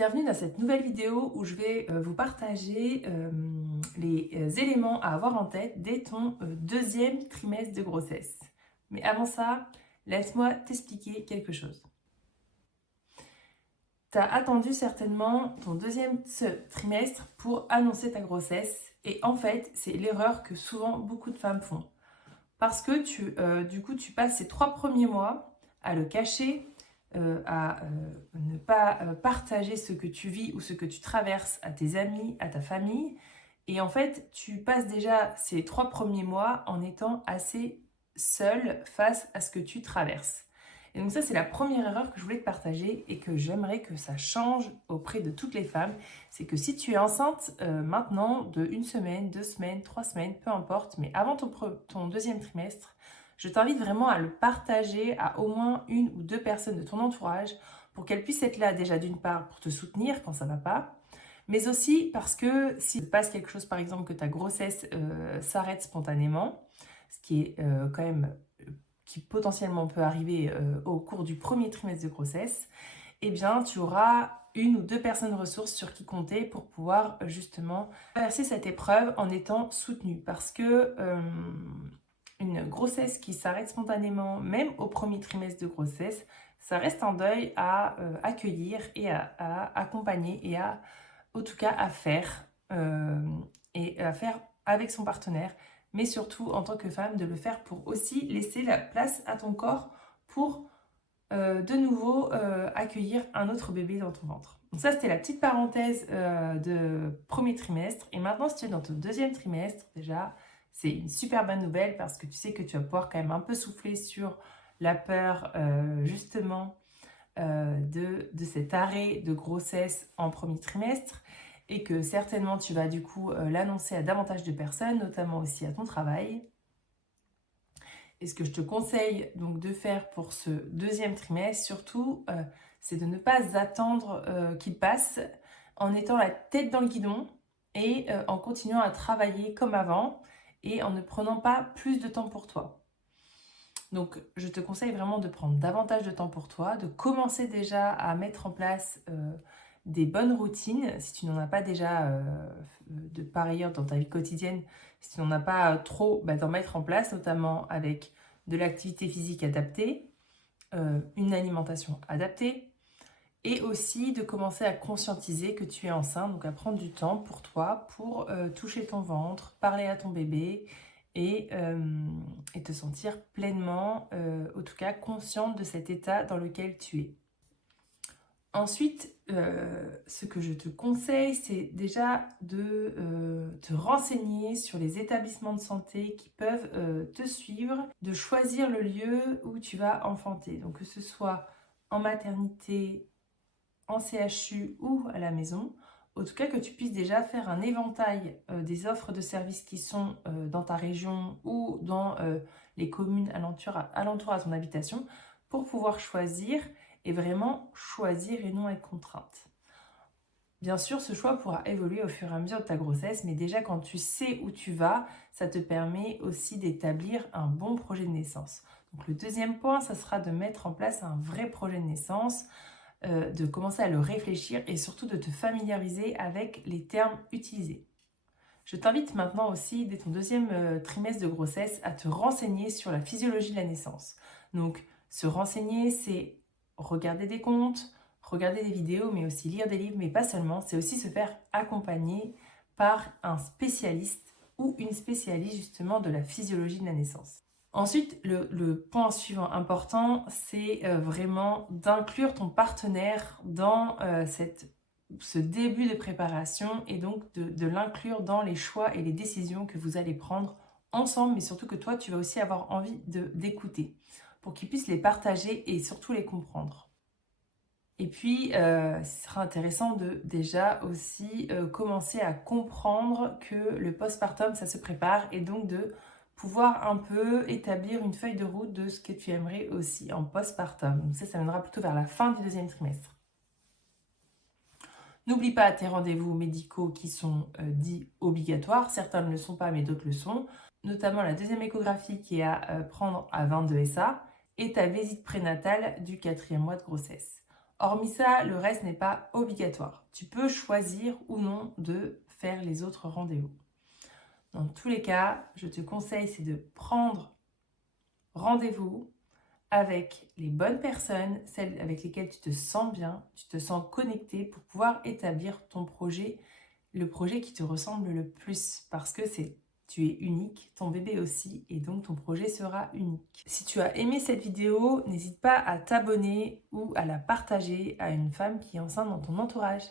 Bienvenue dans cette nouvelle vidéo où je vais vous partager les éléments à avoir en tête dès ton deuxième trimestre de grossesse. Mais avant ça, laisse-moi t'expliquer quelque chose. Tu as attendu certainement ton deuxième trimestre pour annoncer ta grossesse et en fait, c'est l'erreur que souvent beaucoup de femmes font. Parce que du coup, tu passes ces 3 premiers mois à le cacher, à ne pas partager ce que tu vis ou ce que tu traverses à tes amis, à ta famille. Et en fait, tu passes déjà ces 3 premiers mois en étant assez seule face à ce que tu traverses. Et donc ça, c'est la première erreur que je voulais te partager et que j'aimerais que ça change auprès de toutes les femmes. C'est que si tu es enceinte maintenant de 1 semaine, 2 semaines, 3 semaines, peu importe, mais avant ton deuxième trimestre, je t'invite vraiment à le partager à au moins 1 ou 2 personnes de ton entourage pour qu'elles puissent être là déjà d'une part pour te soutenir quand ça ne va pas, mais aussi parce que s'il se passe quelque chose, par exemple que ta grossesse s'arrête spontanément, ce qui est quand même qui potentiellement peut arriver au cours du premier trimestre de grossesse, eh bien tu auras 1 ou 2 personnes ressources sur qui compter pour pouvoir justement traverser cette épreuve en étant soutenue. Parce que une grossesse qui s'arrête spontanément, même au premier trimestre de grossesse, ça reste un deuil à accueillir et à accompagner et en tout cas à faire avec son partenaire, mais surtout en tant que femme de le faire pour aussi laisser la place à ton corps pour de nouveau accueillir un autre bébé dans ton ventre. Donc ça, c'était la petite parenthèse de premier trimestre. Et maintenant, si tu es dans ton deuxième trimestre, déjà, c'est une super bonne nouvelle parce que tu sais que tu vas pouvoir quand même un peu souffler sur la peur justement de cet arrêt de grossesse en premier trimestre et que certainement tu vas du coup l'annoncer à davantage de personnes, notamment aussi à ton travail. Et ce que je te conseille donc de faire pour ce deuxième trimestre, surtout, c'est de ne pas attendre qu'il passe en étant la tête dans le guidon et en continuant à travailler comme avant et en ne prenant pas plus de temps pour toi. Donc, je te conseille vraiment de prendre davantage de temps pour toi, de commencer déjà à mettre en place des bonnes routines, si tu n'en as pas déjà de par ailleurs dans ta vie quotidienne, si tu n'en as pas trop, d'en mettre en place, notamment avec de l'activité physique adaptée, une alimentation adaptée, et aussi de commencer à conscientiser que tu es enceinte, donc à prendre du temps pour toi, pour toucher ton ventre, parler à ton bébé, et te sentir pleinement, en tout cas consciente de cet état dans lequel tu es. Ensuite, ce que je te conseille, c'est déjà de te renseigner sur les établissements de santé qui peuvent te suivre, de choisir le lieu où tu vas enfanter. Donc que ce soit en maternité, en CHU ou à la maison, en tout cas que tu puisses déjà faire un éventail des offres de services qui sont dans ta région ou dans les communes alentour à ton habitation pour pouvoir choisir et vraiment choisir et non être contrainte. Bien sûr, ce choix pourra évoluer au fur et à mesure de ta grossesse, mais déjà quand tu sais où tu vas, ça te permet aussi d'établir un bon projet de naissance. Donc le deuxième point, ça sera de mettre en place un vrai projet de naissance, de commencer à le réfléchir et surtout de te familiariser avec les termes utilisés. Je t'invite maintenant aussi, dès ton deuxième trimestre de grossesse, à te renseigner sur la physiologie de la naissance. Donc, se renseigner, c'est regarder des comptes, regarder des vidéos, mais aussi lire des livres, mais pas seulement. C'est aussi se faire accompagner par un spécialiste ou une spécialiste justement de la physiologie de la naissance. Ensuite, le point suivant important, c'est vraiment d'inclure ton partenaire dans ce début de préparation et donc de l'inclure dans les choix et les décisions que vous allez prendre ensemble, mais surtout que toi, tu vas aussi avoir envie d'écouter pour qu'il puisse les partager et surtout les comprendre. Et puis, ce sera intéressant de déjà aussi commencer à comprendre que le postpartum, ça se prépare et donc de pouvoir un peu établir une feuille de route de ce que tu aimerais aussi en postpartum. Donc ça viendra plutôt vers la fin du deuxième trimestre. N'oublie pas tes rendez-vous médicaux qui sont dits obligatoires. Certains ne le sont pas, mais d'autres le sont. Notamment la deuxième échographie qui est à prendre à 22 SA et ta visite prénatale du 4e mois de grossesse. Hormis ça, le reste n'est pas obligatoire. Tu peux choisir ou non de faire les autres rendez-vous. Dans tous les cas, je te conseille, c'est de prendre rendez-vous avec les bonnes personnes, celles avec lesquelles tu te sens bien, tu te sens connecté pour pouvoir établir ton projet, le projet qui te ressemble le plus, parce que tu es unique, ton bébé aussi, et donc ton projet sera unique. Si tu as aimé cette vidéo, n'hésite pas à t'abonner ou à la partager à une femme qui est enceinte dans ton entourage.